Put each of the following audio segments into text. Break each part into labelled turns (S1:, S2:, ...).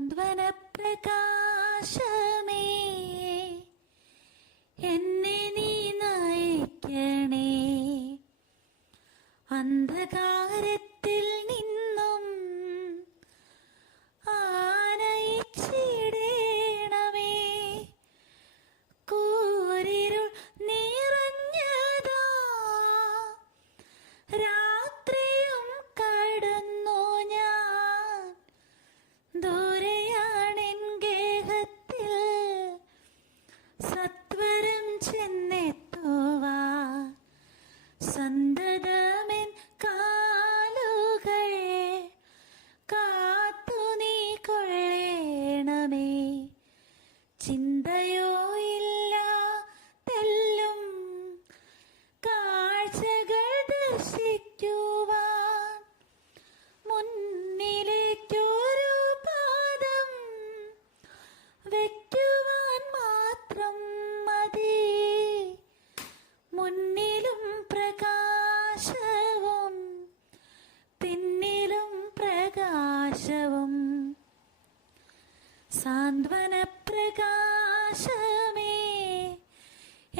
S1: സാന്ത്വന പ്രകാശമേ എന്നെ നീ നയിക്കണേ. അന്ധകാരത്തിൽ സന്തതമെൻ കാലുകൾ കാത്തു നീ കൊള്ളേണമേ. ചിന്തയോ ഇല്ല തെല്ലും കാഴ്ചകൾ ദർശിക്കുവാൻ പ്രകാശവും സാന്ത്വന പ്രകാശമേ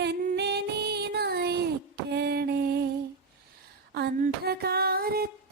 S1: എന്നെ നീ നയിക്കണേ. അന്ധകാരത്തിൽ